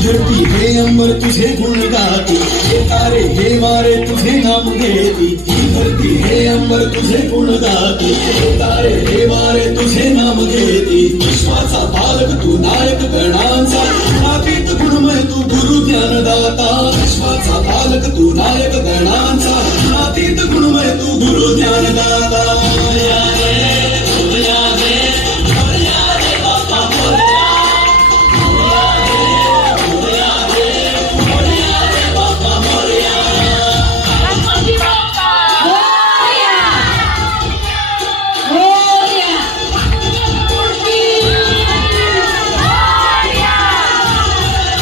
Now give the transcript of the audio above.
धरती हे अंबर तुझे गुण गाती, हे तारे हे वारे तुझे नाम घेती. ही धरती हे अंबर तुझे गुण गाती, हे तारे हे वारे तुझे नाम घेती. विश्वाचा पालक तू नायक गणांचा, अतीत गुणमय तू गुरु ज्ञानदाता. विश्वाचा पालक तू नायक गणांचा, अतीत गुणमय तू गुरु ज्ञानदाता.